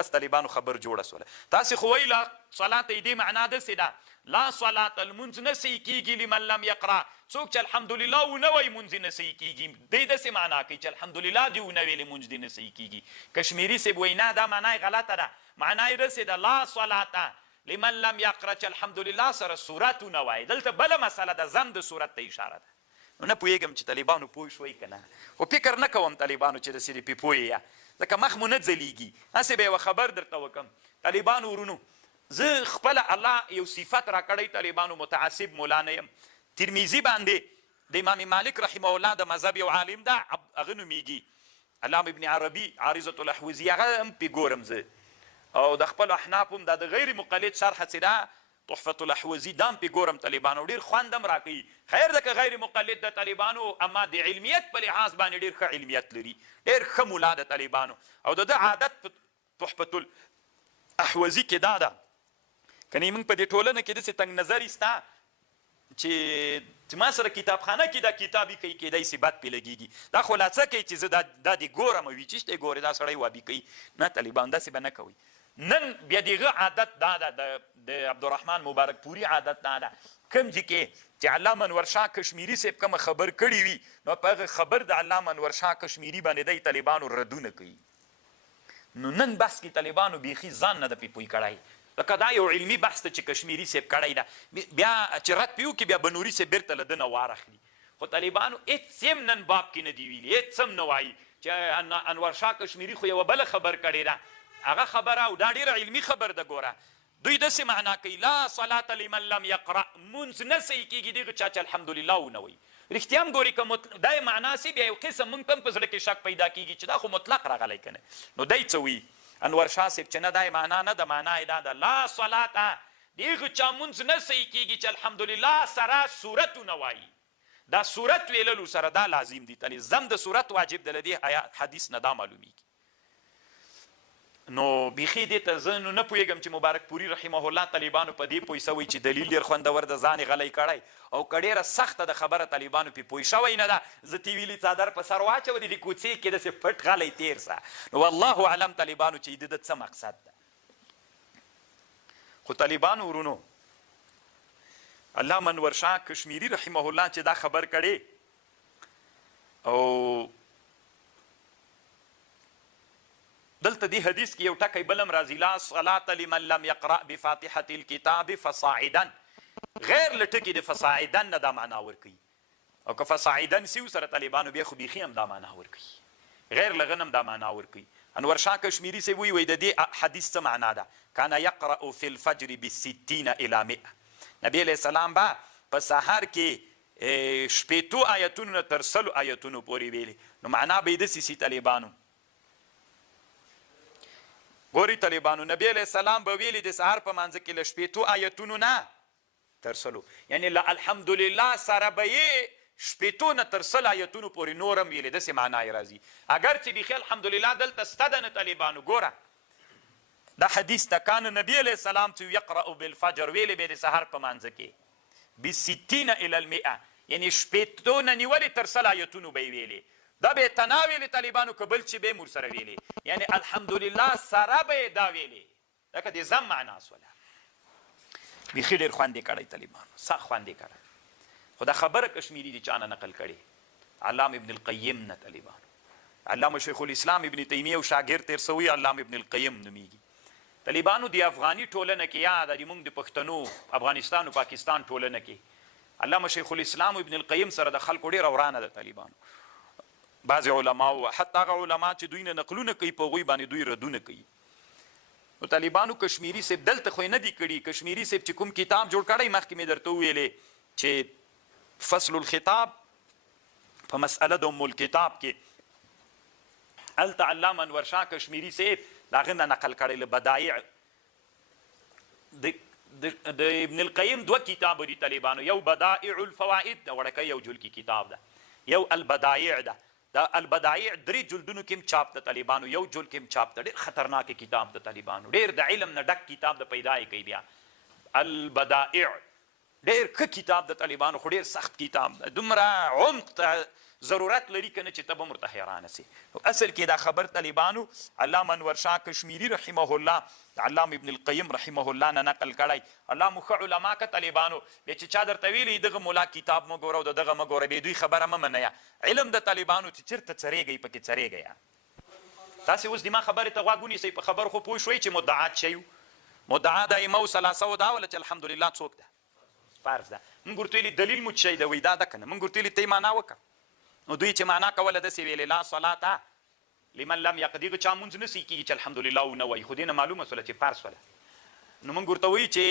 بس طالبانو خبر جوړه سوله. تاسې خو وایي لا صلات دې معنا داسې ده لا صلات لمونځ نه صحیح کېږي لمن لم یقرأ. څوک چې الحمدلله ونه وایي مونځ یې نه صحیح کېږي. دی داسې معنا کوي چې الحمدلله دې ونه ویلې مونځ دې نه صحیح کېږي. کشمیري صاحب وایي نه دا معنا یې غلطه ده. معنا یې داسې ده لا صلات لمن لم یقرأ چې الحمدلله سره سورت ونه وایي. دلته بله مسله ده ضم د سورت ته اشاره ده. نو نه پوهېږم چې طالبانو پوه شوئ که نه، خو فکر نه کوم طالبانو چې داسې دې پې پوه یې، ځکه مخ مو نه ځلیږي. هسې به یوه خبر درته وکړم طالبانو ورونو، زه خپله الله یو صفت را کړی طالبانو متعصب مولا نه یم. ترمیزي باندې د امام مالک رحمه الله د مذهب یو عالم ده هغه نومیږي علامه ابن عربي عارضة الاحوزي، هغه هم پې ګورم زه، او د خپلو احناف هم دا د غیر مقلد شرحه چې ده تحفة الاحوزي دا هم پې ګورم طالبانو، ډېر خوند هم راکوي. خیر ده که غیر مقلد د طالبانو، اما د علمیت په لحاظ باندې ډېر ښه علمیت لري، ډېر ښه مولا د طالبانو. او د ده عادت په تحفة الاحوزي کې دا ده، کنی موږ په دې ټولنه کې داسې تنګ نظري سته چې ما سره کتابخانه کې دا کتابي کوي، کیدای سي بد پې لګېږي. دا خلاصه کوي چې زه دا دې ګورم وي چې شته ګورې دا سړی وابي کوي. نه طالبان داسې به نه کوئ. نن بیا دغه عادت دا ده د عبدالرحمن مبارک پوري عادت دا ده کوم ځای کې چې علامه انور شاه کشمیري صاحب کومه خبر کړي وي نو په هغه خبر د علامه انور شاه کشمیري باندې دی طالبانو ردونه کوي. نو نن بحث کې طالبانو بیخي ځان نه ده پې پوی کړی، لکه دا یو علمي بحث ته چې کشمیري صاحب کړی ده، بیا چې رد پې وکړي بیا به نوري صاحب بیرته له ده نه وار اخلي. خو طالبانو هېڅ هم نن باب کې نه دي ویلي، هېڅ هم نه وایي چې انور شاه کشمیري خو یوه بله خبر کړې ده، هغه خبره او دا ډېره علمي خبر ده. ګوره دوی داسې معنا کوي لا صلات لمن لم یقرأ، مونځ نه صحیح کېږي دغه چا چې الحمدلله ونه وایي. رښتیا هم ګورې که دا یې معنا سي بیا یو قسم موږ ته هم په زړه کې شک پیدا کېږي چې دا خو مطلق راغلی که نه. نو دی څه وایي انور شاه صاحب چې نه دا یې معنا نه ده، معنا یې دا ده لا صلات د هغه چا مونځ نه صحیح کېږي چې الحمدلله سره صورت ونه وایي. دا صورت ویللو سره دا لازم دي، ضم د صورت واجب ده، له دې حدیث نه دا معلومیږي. نو بیخي دې ته زه نو نه پوهېږم چې مبارک پوري رحمه الله طالبانو په دې پوه شوی چې دلیل ډېر خوندور د ځان یې غلی کړی او که ډېره سخته د خبره طالبانو پې پوه شوی نه ده. زه تیویلي څادر په سر واچوه د دې کوڅې کې داسې پټ غلی تېر سه. نو والله اعلم طالبانو چې د ده څه مقصد ده. خو طالبانو ورونو علامه انور شاه کشمیري رحمه الله چې دا خبر کړی او دلته دی حدیث کې یو ټکی بلم راځي لا صلاة لمن لم یقرأ بفاتحة الكتاب فصاعدا، غیر له ټکي د فصاعدا نه دا معنا ورکوي، او که فصاعدا سی سره طالبانو بیا خو بیخي هم دا معنا ورکوي، غیر له غنم دا معنا ورکوي. انور شاه کشمیري صاحب وایي د دې حدیث څه معنا ده؟ کان یقرأ فی الفجر ب60 الی 100. نبی علیه السلام به په سحر کې شپېتو آیتونو نه تر 100 آیتونو پورې ویلي. نو معنا به یې داسې سي طالبانو ګوري طالبانو نبی علیه السلام به ویلي د سهار په منځ کې له شپېتو آیتونو نه تر 100، یعنې له الحمدلله سره به یې شپېتو نه تر 100 آیتونو پورې نور هم ویلې، داسې معنا یې راځي. اگر چې بیخي الحمدلله دلته سته ده نه طالبانو ګوره دا حدیث ته کان نبی علیه السلام چې یقرأ بالفجر ویلې به د سهار په منځ کې ب60 الی 100، یعنې شپېتو نه نیولې تر 100 آیتونو به یې ویلې. دا به تنا ویلې طالبانو که بل چې به یې ورسره ویلې، یعنې الحمدلله سره به یې دا ویلې، لکه د ضم معنا سوله. بیخي ډېر خوند یې کړی طالبانو، سخت خوند یې کړی. خو دا خبره کشمیري د چا نه نقل کړې؟ علامه ابن القیم نه طالبانو. علامه شیخ الاسلام ابن تیمیه او شاګرد تېر سوی علامه ابن القیم نومیږي. طالبانو د افغاني ټولنه کې یا د موږ د پښتنو افغانستان او پاکستان ټولنه کې علامه شیخ الاسلام ابن القیم سره د خلکو ډېره ورانه ده طالبانو. بعضې علماو حتی هغه علما چې دوی نه نقلونه کوي په هغوی باندې دوی ردونه کوي. نو طالبانو کشمیري صاحب دلته خو یې نه دي کړي. کشمیري صاحب چې کوم کتاب جوړ کړی مخکې مې درته وویلې چې فصل الخطاب په مسأله د ام الکتاب کې هلته علامه انور شاه کشمیري صاحب د هغه نه نقل کړی له بدایع د ابن القیم 2 کتابه دي طالبانو، یو بدائع الفوائد د وړکی یو جلکی کتاب ده، یو البدایع ده. دا البدایع 3 جلدونو کې هم چاپ ده طالبانو، یو جلد کې هم چاپ ده. ډېر خطرناک کتاب ده طالبانو، ډېر د علم نه ډک کتاب ده، پیدا یې کوي بیا البدایع. ډېر ښه کتاب ده طالبانو، خو ډېر سخت کتاب ده، دومره عمق ته ضرورت لري که نه چې ته به ورته حیرانه سي. اصل کې دا خبر طالبانو علامه انور شاه کشمیری رحمه الله علامه ابن القیم رحمه الله نه نقل کړی. علامه ښه علما که طالبانو بیا چې چا درته ویلي دغه ملا کتاب مه ګوره او د دغه مه ګوره بیا دوی خبره مه منیه. علم د طالبانو چې چېرته څرېږئ پکې څرېږئ. تاسې اوس د ما خبرې ته غوږ ونیسئ. په خبر خو پوه شوئ چې مدعات شی مدعا د ائمه ثلاثه دا وله چې الحمدلله څوک ده فرض ده. موږ ورته ویلي دلیل مو څه شی ده وایي دا ده که نه. موږ ورته ویلي ته یې معنا وکړه. نو دوی چې معنا کوله داسې ویلې لا صلاته لمن لم یقضي هغه چا مونځ نه سي کېږي چې الحمدلله ونه وایي. خو دې نه معلومه شوله چې فرض شوله. نو موږ ورته وایي چې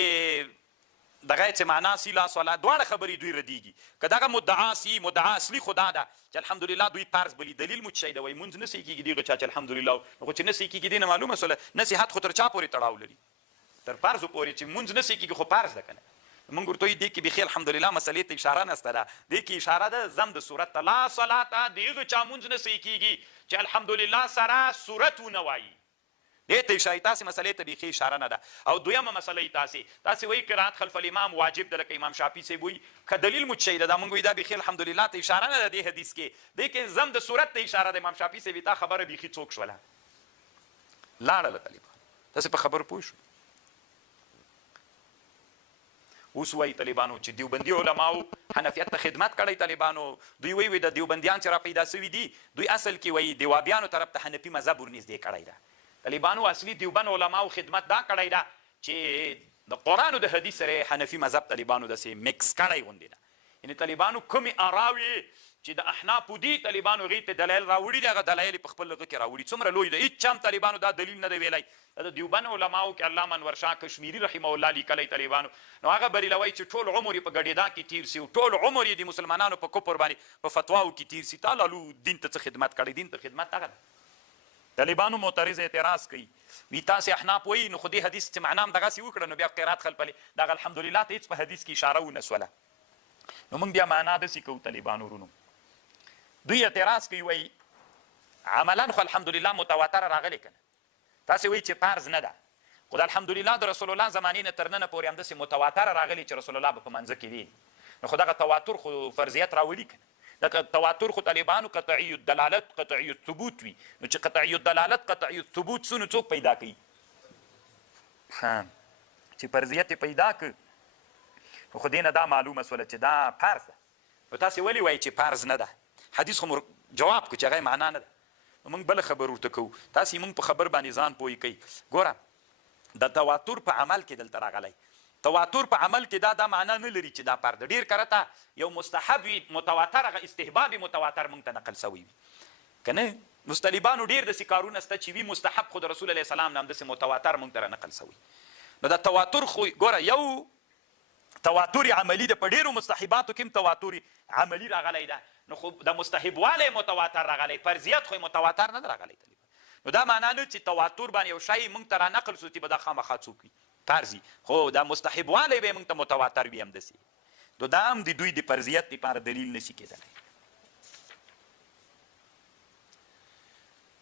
دغه چې معنا سي لا صلاة دواړه خبرې دوی ردیږي. که دغه مدعا سي مدعا اصلي خو دا ده چې الحمدلله دوی فرض بلي. دلیل مو څه شی ده وایي مونځ نه سي کېږي دغه چا چې الحمدلله. خو چې نه سي کېږي دې نه معلومه شوله نصیحت خو تر چا پورې تړاو لري؟ تر فرضو پورې چې مونځ نه سي کېږي خو فرض ده که نه. موږ ورته وایي دې کې بیخي الحمدلله مسلې ته اشاره نسته ده. دې کې اشاره ده زم د صورت ته لا صلاته د هغه چا مونځ نه صحیح کېږي چې الحمدلله سره صورت ونه وایي. دې ته اشاره تاسې مسلې ته بیخي اشاره نه ده. او دویمه مسله تاسې وایي قرات خلف الامام واجب ده لکه امام شافعي صاحب وایي که دلیل مو څه شی ده دا موږ وایي دا بیخي الحمدلله ته اشاره نه ده. دې حدیث کې دې کې زم د صورت ته اشاره ده. امام شافعي صاحب تا خبره بیخي څوک شوله لاړله طالبان. تاسې په خبر پوه شو. اوس وایي طالبانو چې دیوبندي علماو حنفیت ته خدمت کړی. طالبانو دوی وایي د دیوبندیان چې را پیدا سوي دي دوی اصل کې وایي دیوابیانو طرف ته حنفي مذهب ورنږدې کړی ده. طالبانو اصلي دیوبند علماو خدمت دا کړی ده چې د قرآن او د حدیث سره حنفي مذهب طالبانو داسې میکس کړی غوندې ده. یعنې طالبانو کومې اراوې چې د احنافو دي طالبانو هغې ته دلایل راوړي دي هغه دلایل په خپل هغه کې راوړي. څومره لوی ده هېڅ چا هم طالبانو دا دلیل نه دی ویلی. د دیوبند علماو کې علامه انور شاه کشمیري رحمه الله لیکلی طالبانو. نو هغه بریلوی چې ټول عمر یې په ګډېدا کې تیر سي او ټول عمر یې د مسلمانانو په کفر باندې په فتواو کې تیر سي. تا لالو دین ته څه خدمت کړی؟ دین ته خدمت هغه ده. طالبانو معترض اعتراض کوي وي تاسې احناف وایي نو خو دې حدیث چې معنا هم دغسې وکړه نو بیا قرات خلفلې دغه الحمدلله ته هېڅ په حدیث کې اشاره ونه سوله. نو موږ بیا معنا داسې کوو طالبانو ورونو. دوی اعتراض کوي وایي عملا خو الحمدلله متواتره راغلی که نه. تاسې وایي چې فرض نه ده خو د الحمدلله د رسول الله زمانې نه تر ننه پورې همداسې متواتره راغلي چې رسول الله به په منځه کې ویلي. نو خو دغه تواتر خو فرضیت راولي که نه. دغه تواتر خو طالبانو قطعي الدلالت قطعي الثبوت وي. نو چې قطعي الدلالت قطعي الثبوت سو نو څوک پیدا کوي؟ چې فرضیت یې پیدا کړ نو خو دې نه دا معلومه سوله چې دا فرض ده. نو تاسې ولې وایي چې فرض نه ده؟ حدیث خو جواب کړو چې هغه معنا نه ده. نو موږ بله خبر ورته کوو. تاسې موږ په خبر باندې ځان پوه کوئ. ګوره د تواتر په عمل کې دلته راغلی. تواتر په عمل کې دا معنا نه لري چې دا فرض ده. ډېر کرته یو مستحب وي متواتر هغه استحبابي متواتر موږ ته نقل سوی وي که نه. طالبانو ډېر داسې کارونه شته چې وي مستحب خو د رسول علیه السلام نه همداسې متواتر موږ ته رانقل سوی. نو د تواتر خو ګوره یو تواتر عملي ده. په ډېرو مستحباتو کې هم تواتر عملي راغلی ده. نو خو د مستحبوالی متواتر راغلی فرضیت خو متواتر نه ده راغلی. نو دا معنا نه چې تواتر باندې یو شی موږ ته رانقل سو چې به دا خامخا څوک وي فرضي خو دا مستحبوالی به موږ ته متواتر وي همداسې. نو دا هم د دوی د فرضیت لپاره دلیل نشي کېدلی.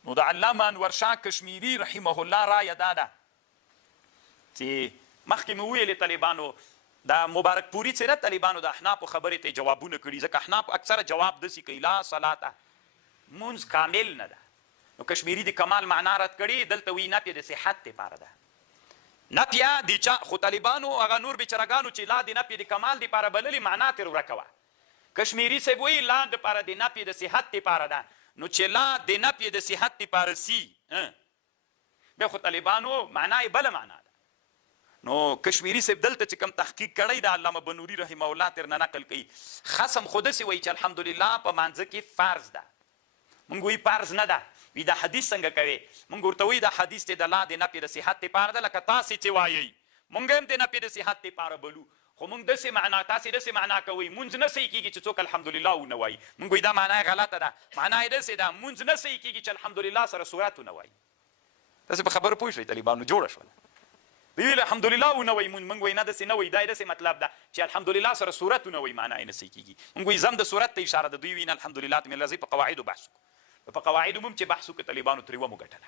نو د علامه انور شاه کشمیري رحمه الله رایه دا ده چې مخکې مې وویلې طالبانو دا مبارک پوري چې ده طالبانو د احنافو خبرې ته جوابونه کړي. ځکه احناف اکثره جواب داسې کوي لا صلاته مونځ کامل نه ده. نو کشمیري د کمال معنا رد کړي. دلته وایي نفیه د صحت دپاره ده. نفیه د چا خو طالبانو هغه نور بېچرهګانو چې لا د نفیه د کمال دپاره بللې معنا ترې ورکه وه. کشمیري صاحب وایي لا دپاره د نفیه د صحت دپاره ده. نو چې لا د نفیه د صحت دپاره سي بیا خو طالبانو معنا یې بله معنا ده. نو کشمیري صاحب دلته چې کوم تحقیق کړی د علامه بنوري رحمه الله ترنه نقل کوي. خصم خو داسې وایي چې الحمدلله په مانځه کې فرض ده. موږ وایي فرض نه ده. وي دا حدیث څنګه کوي؟ موږ ورته وایي دا حدیث دی د لا د نفي د صحت دپاره ده لکه تاسې چې وایئ. موږ هم د نفي د صحت دپاره بلو خو موږ داسې معنا تاسې داسې معنا کوئ مونځ نه صحیح کېږي چې څوک الحمدلله ونه وایي. موږ وایي دا معنا یې غلطه ده. معنا یې داسې ده مونځ نه صحیح کېږي چې الحمدلله سره صورت ونه وایي. تاسې په خبره پوه شوئ طالبانو جوړه شوله. دوی ویل الحمدلله ونه وایي موږ وایي نه داسې نه وایي. دا یې داسې مطلب ده چې الحمدلله سره صورت ونه وایي معنا یې نه صحیح کېږي. موږ وایي زم د صورت ته اشاره ده. دوی وایي نه الحمدلله ته مې لازم په قواعدو بحث وکړو. په قواعدو هم چې بحث وکړو طالبانو ترې ومو ګټله.